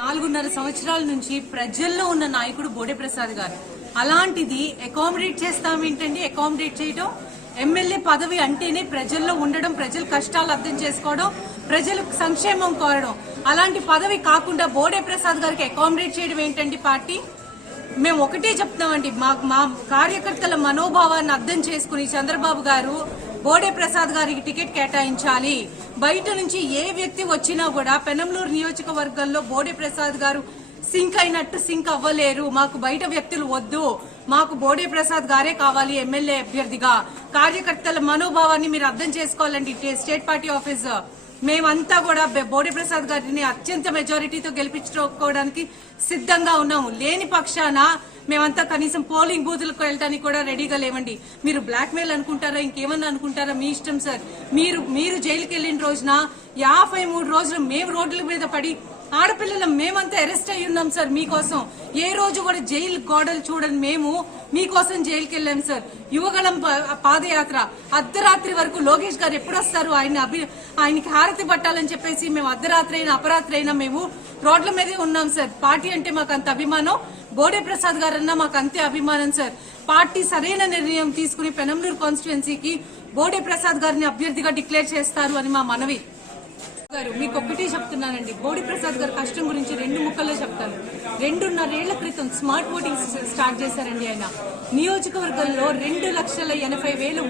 4.5 సంవత్సరాల నుంచి ప్రజల్లో ఉన్న నాయకుడు బోడే ప్రసాద్ గారు. అలాంటిది అకామిడేట్ చేస్తామేంటండి? అకామిడేట్ చేయడం, ఎమ్మెల్యే పదవి అంటేనే ప్రజల్లో ఉండడం, ప్రజల కష్టాలు అర్థం చేసుకోవడం, ప్రజలకు సంక్షేమం కోరడం. అలాంటి పదవి కాకుండా బోడే ప్రసాద్ గారికి అకామిడేట్ చేయడం ఏంటండి పార్టీ? మేము ఒకటే చెప్తున్నామండి, మా కార్యకర్తల మనోభావాన్ని అర్థం చేసుకుని చంద్రబాబు గారు బోడే ప్రసాద్ గారికి టికెట్ కేటాయించాలి. బయట నుంచి ఏ వ్యక్తి వచ్చినా కూడా పెనంలూరు నియోజకవర్గంలో బోడే ప్రసాద్ గారు సింక్ అయినట్టు సింక్ అవ్వలేరు. మాకు బయట వ్యక్తులు వద్దు, మాకు బోడే ప్రసాద్ గారే కావాలి ఎమ్మెల్యే అభ్యర్థిగా. కార్యకర్తల మనోభావాన్ని మీరు అర్థం చేసుకోవాలండి. స్టేట్ పార్టీ ఆఫీస్ మేమంతా కూడా బోడే ప్రసాద్ గారిని అత్యంత మెజారిటీతో గెలిపించుకోవడానికి సిద్ధంగా ఉన్నాము. లేని పక్షాన మేమంతా కనీసం పోలింగ్ బూతులకు వెళ్ళడానికి కూడా రెడీగా లేవండి. మీరు బ్లాక్ మెయిల్ అనుకుంటారా, ఇంకేమన్నా అనుకుంటారా, మీ ఇష్టం సార్. మీరు జైలుకి వెళ్లిన రోజున 53 రోజులు మేము రోడ్ల మీద పడి ఆడపిల్లలు మేమంతా అరెస్ట్ అయ్యి ఉన్నాం సార్ మీకోసం. ఏ రోజు కూడా జైలు గోడలు చూడని మేము మీకోసం జైలుకి వెళ్ళాం సార్. యువగళం పాదయాత్ర అర్ధరాత్రి వరకు లోకేష్ గారు ఎప్పుడు వస్తారు, ఆయనకి హారతి పట్టాలని చెప్పేసి మేము అర్ధరాత్రి అయినా అపరాత్రి అయినా మేము రోడ్ల మీదే ఉన్నాం సార్. పార్టీ అంటే మాకు అంత అభిమానం, బోడే ప్రసాద్ గారన్నా మాకు అంతే అభిమానం సార్. పార్టీ సరైన నిర్ణయం తీసుకుని పెనంలూరు కాన్స్టిట్యుయెన్సీకి బోడే ప్రసాద్ గారిని అభ్యర్థిగా డిక్లేర్ చేస్తారు అని మా మనవి. మీకు ఒక్కటే చెప్తున్నానండి, బోడే ప్రసాద్ గారి కష్టం గురించి 2 ముక్కల్లో చెప్తాను. 2.5 ఏళ్ల క్రితం స్మార్ట్ ఓటింగ్ స్టార్ట్ చేశారండి ఆయన. నియోజకవర్గంలో 2,80,000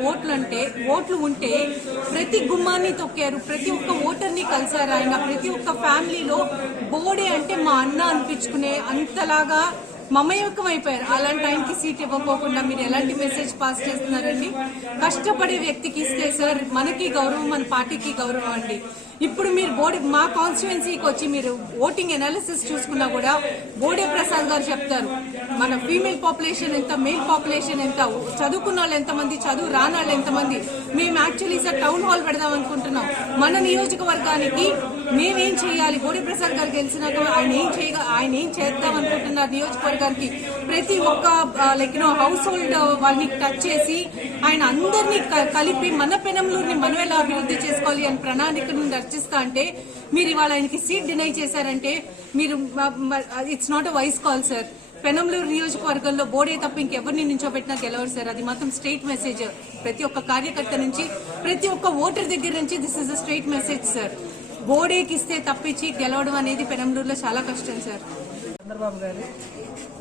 ఓట్లు ఉంటే ప్రతి గుమ్మాన్ని తొక్కారు, ప్రతి ఒక్క ఓటర్ని కలిశారు ఆయన. ప్రతి ఒక్క ఫ్యామిలీలో బోడే అంటే మా అన్న అనిపించుకునే అంతలాగా మమేకం అయిపోయారు. అలాంటి ఆయనకి సీట్ ఇవ్వకోకుండా మీరు ఎలాంటి మెసేజ్ పాస్ చేస్తున్నారండి? కష్టపడే వ్యక్తికి ఇస్తే సార్ మనకి గౌరవం, మన పార్టీకి గౌరవం అండి. ఇప్పుడు మీరు మా కాన్స్టిట్యుయెన్సీకి వచ్చి మీరు ఓటింగ్ ఎనాలిసిస్ చూసుకున్నా కూడా బోడే ప్రసాద్ గారు చెప్తారు మన ఫీమేల్ పాపులేషన్ ఎంత, మేల్ పాపులేషన్ ఎంత, చదువుకున్న వాళ్ళు ఎంతమంది, చదువు రాని వాళ్ళు ఎంతమంది. మేము యాక్చువల్లీ సార్ టౌన్ హాల్ పెడదాం అనుకుంటున్నాం. మన నియోజకవర్గానికి మేమేం చేయాలి, బోడే ప్రసాద్ గారు గెలిచినాక ఆయన ఏం చేద్దాం అనుకుంటున్నారు నియోజకవర్గానికి. ప్రతి ఒక్క హౌస్ హోల్డ్ వాళ్ళని టచ్ చేసి ఆయన అందరినీ కలిపి మన పెనంలూరుని మనం ఎలా అభివృద్ధి చేసుకోవాలి అని ప్రణాళికను రచిస్తా అంటే మీరు ఇవాళ ఆయనకి సీట్ డినై చేశారంటే మీరు it's not a wise call sir. Penamaluru నియోజకవర్గంలో బోడే తప్ప ఇంకెవరిని నించోబెట్టినా గెలవరు సార్. అది మాత్రం స్ట్రైట్ మెసేజ్ ప్రతి ఒక్క కార్యకర్త నుంచి, ప్రతి ఒక్క ఓటర్ దగ్గర నుంచి. This is a straight message sir. బోడేకి ఇస్తే తప్పించి గెలవడం అనేది పెనంలూరులో చాలా కష్టం సార్. చంద్రబాబు గారు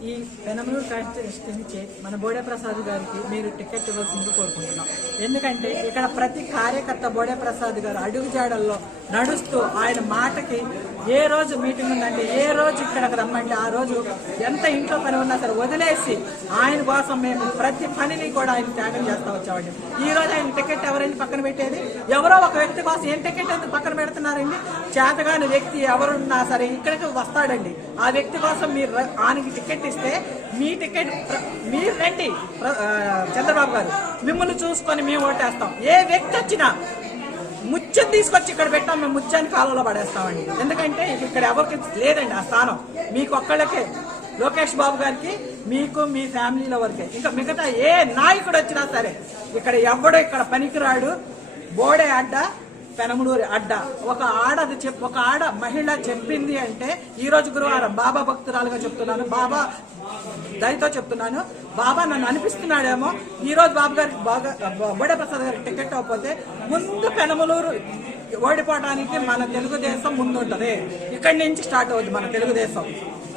ఈ పెనంలూరు కాన్స్టిట్యుయెన్సీ మన బోడే ప్రసాద్ గారికి మీరు టికెట్ ఇవ్వాల్సింది కోరుకుంటున్నాం. ఎందుకంటే ఇక్కడ ప్రతి కార్యకర్త బోడే ప్రసాద్ గారు అడుగుజాడల్లో నడుస్తూ ఆయన మాటకి ఏ రోజు మీటింగ్ ఉందంటే, ఏ రోజు ఇక్కడికి రమ్మంటే ఆ రోజు ఎంత ఇంట్లో పని ఉన్నా సరే వదిలేసి ఆయన కోసం మేము ప్రతి పనిని కూడా ఆయన త్యాగం చేస్తూ వచ్చామండి. ఈ రోజు ఆయన టికెట్ ఎవరైనా పక్కన పెట్టేది? ఎవరో ఒక వ్యక్తి కోసం ఏం టికెట్ ఎందుకు పక్కన పెడుతున్నారండి? చేతగాని వ్యక్తి ఎవరున్నా సరే ఇక్కడికి వస్తాడండి. ఆ వ్యక్తి కోసం మీరు ఆయనకి టికెట్ ఇస్తే మీ టికెట్ మీరు రండి చంద్రబాబు గారు, మిమ్మల్ని చూసుకొని మేము ఓటేస్తాం. ఏ వ్యక్తి వచ్చినా ముత్యం తీసుకొచ్చి ఇక్కడ పెట్టాం, మేము ముత్యాన్ని కాలంలో పడేస్తామండి. ఎందుకంటే ఇక్కడ ఎవరికి లేదండి ఆ స్థానం, మీకు ఒక్కళ్ళకే, లోకేష్ బాబు గారికి, మీకు, మీ ఫ్యామిలీలో వరకే. ఇంకా మిగతా ఏ నాయకుడు వచ్చినా సరే ఇక్కడ ఎవడో ఇక్కడ పనికిరాడు. బోడే అడ్డ, పెనమలూరు అడ్డ. ఒక ఆడ మహిళ చెప్పింది అంటే, ఈ రోజు గురువారం బాబా భక్తురాలుగా చెప్తున్నాను, బాబా దయతో చెప్తున్నాను, బాబా నన్ను అనిపిస్తున్నాడేమో ఈ రోజు బాబు గారికి బోడే ప్రసాద్ గారికి టికెట్ అవ్వకపోతే ముందు పెనమలూరు ఓడిపోవడానికి మన తెలుగుదేశం ముందుంటది. ఇక్కడి నుంచి స్టార్ట్ అవుతుంది మన తెలుగుదేశం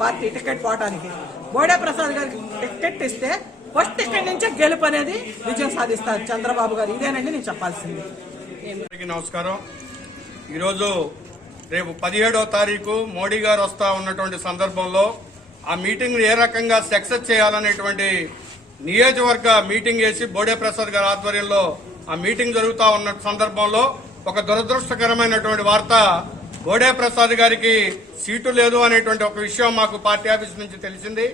పార్టీ టికెట్ పోవడానికి. బోడే ప్రసాద్ గారికి టికెట్ ఇస్తే ఫస్ట్ ఇక్కడి నుంచే గెలుపు అనేది విజయం సాధిస్తారు చంద్రబాబు గారు. ఇదేనండి నేను చెప్పాల్సింది. నమస్కారం. ఈరోజు రేపు 17వ తారీఖు మోడీ గారు వస్తా ఉన్నటువంటి సందర్భంలో ఆ మీటింగ్ ఏ రకంగా సక్సెస్ చేయాలనేటువంటి నియోజకవర్గ మీటింగ్ వేసి బోడే ప్రసాద్ గారి ఆధ్వర్యంలో ఆ మీటింగ్ జరుగుతూ ఉన్న సందర్భంలో ఒక దురదృష్టకరమైనటువంటి వార్త, బోడే ప్రసాద్ గారికి సీటు లేదు అనేటువంటి ఒక విషయం మాకు పార్టీ ఆఫీస్ నుంచి తెలిసింది.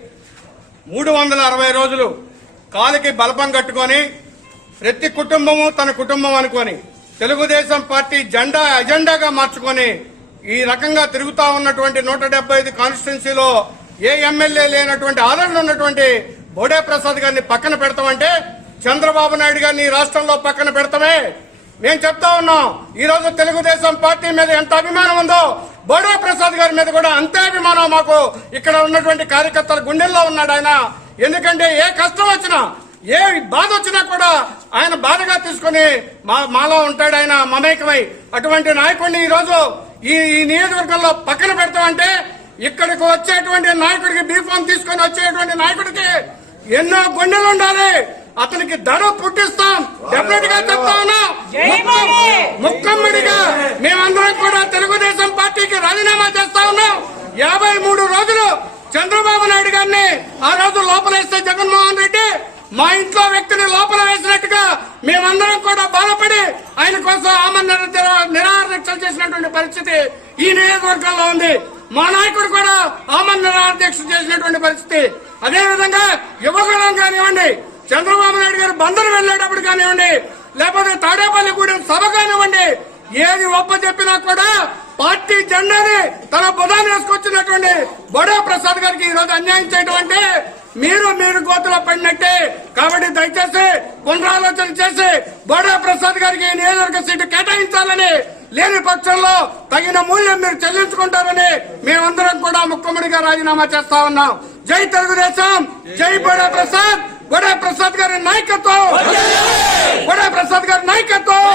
360 రోజులు కాలికి బలపం కట్టుకొని ప్రతి కుటుంబము తన కుటుంబం అనుకొని తెలుగుదేశం పార్టీ అజెండాగా మార్చుకొని ఈ రకంగా తిరుగుతా ఉన్నటువంటి 175 కాన్స్టిట్యున్సీలో ఏ ఎమ్మెల్యే లేనటువంటి ఆదరణ ఉన్నటువంటి బోడే ప్రసాద్ గారిని పక్కన పెడతామంటే చంద్రబాబు నాయుడు గారిని రాష్ట్రంలో పక్కన పెడతామే. మేము చెప్తా ఉన్నాం, ఈ రోజు తెలుగుదేశం పార్టీ మీద ఎంత అభిమానం ఉందో బోడే ప్రసాద్ గారి మీద కూడా అంతే అభిమానం మాకు. ఇక్కడ ఉన్నటువంటి కార్యకర్తల గుండెల్లో ఉన్నాడు ఆయన. ఎందుకంటే ఏ కష్టం వచ్చినా, ఏ బాధ వచ్చినా కూడా ఆయన బాధగా తీసుకుని మాలో ఉంటాడు ఆయన మమేకమై. అటువంటి నాయకుడిని ఈ రోజు ఈ నియోజకవర్గంలో పక్కన పెడతామంటే, ఇక్కడికి వచ్చేటువంటి నాయకుడికి బీఫామ్ తీసుకొని వచ్చేటువంటి నాయకుడికి ఎన్నో గుండెలు ఉండాలి. అతనికి ధర పుట్టిస్తాం. డెఫినెట్ గా చెప్తా ఉన్నా, ముక్కమ్మడిగా మేమందరం కూడా తెలుగుదేశం పార్టీకి రాజీనామా చేస్తా ఉన్నాం. 53 రోజులు చంద్రబాబు నాయుడు గారిని ఆ రోజు లోపలేస్తే జగన్మోహన్ రెడ్డి మా ఇంట్లో వ్యక్తిని లోపల వేసినట్టుగా మేమందరం కూడా బాధపడి ఆయన కోసం ఆమరణ నిరాహార దీక్షలు చేసినటువంటి పరిస్థితి ఈ నియోజకవర్గంలో ఉంది. మా నాయకుడు కూడా ఆమరణ నిరాహార దీక్ష చేసినటువంటి పరిస్థితి. అదేవిధంగా యువకులం కానివ్వండి, చంద్రబాబు నాయుడు గారు బందరు వెళ్లేటప్పుడు కానివ్వండి, లేకపోతే తాడేపల్లిగూడెం సభ కానివ్వండి, ఏది ఒప్ప చెప్పినా కూడా పార్టీ జెండాని తన బుధాన్ని వేసుకొచ్చినటువంటి బోడే ప్రసాద్ గారికి ఈ రోజు అన్యాయం చేయడం అంటే మీరు గోతులో పడినట్టే. కాబట్టి దయచేసి పునరాలోచన చేసి బోడే ప్రసాద్ గారికి ఈ నియోజకవర్గ సీటు కేటాయించాలని, లేని పక్షంలో తగిన మూల్యం మీరు చెల్లించుకుంటారని మేమందరం కూడా ముఖ్యమంత్రిగా రాజీనామా చేస్తా ఉన్నాం. జై తెలుగుదేశం, జై బోడే ప్రసాద్. బోడే ప్రసాద్ గారి నాయకత్వం, బోడే ప్రసాద్ గారి నాయకత్వం.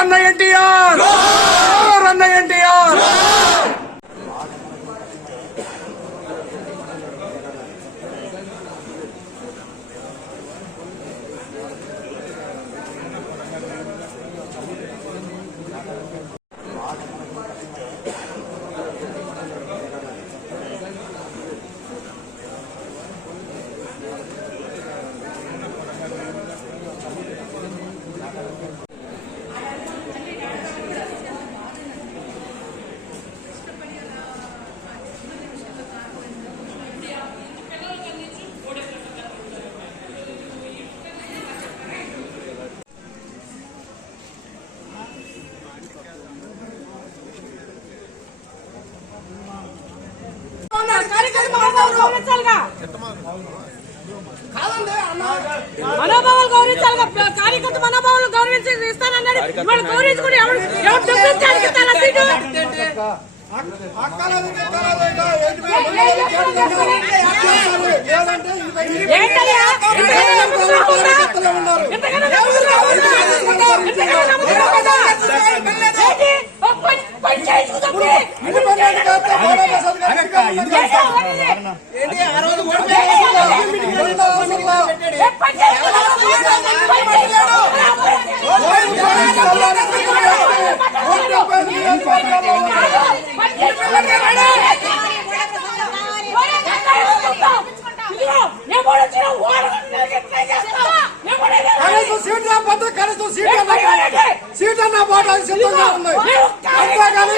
అన్న ఎన్టీఆర్, అన్న ఎన్టీఆర్. మనోభావాలు గౌరవించాలిగా, కార్యకర్త మనోభావాలు గౌరవించి ఇస్తానన్నాడు. వాళ్ళు గౌరవించుకుని ఎవరు ఇస్తారా సీటు? ఏంటయ్యా సీట్ అన్న పోవడానికి సిద్ధంగా ఉన్నాయి. అంతేగాని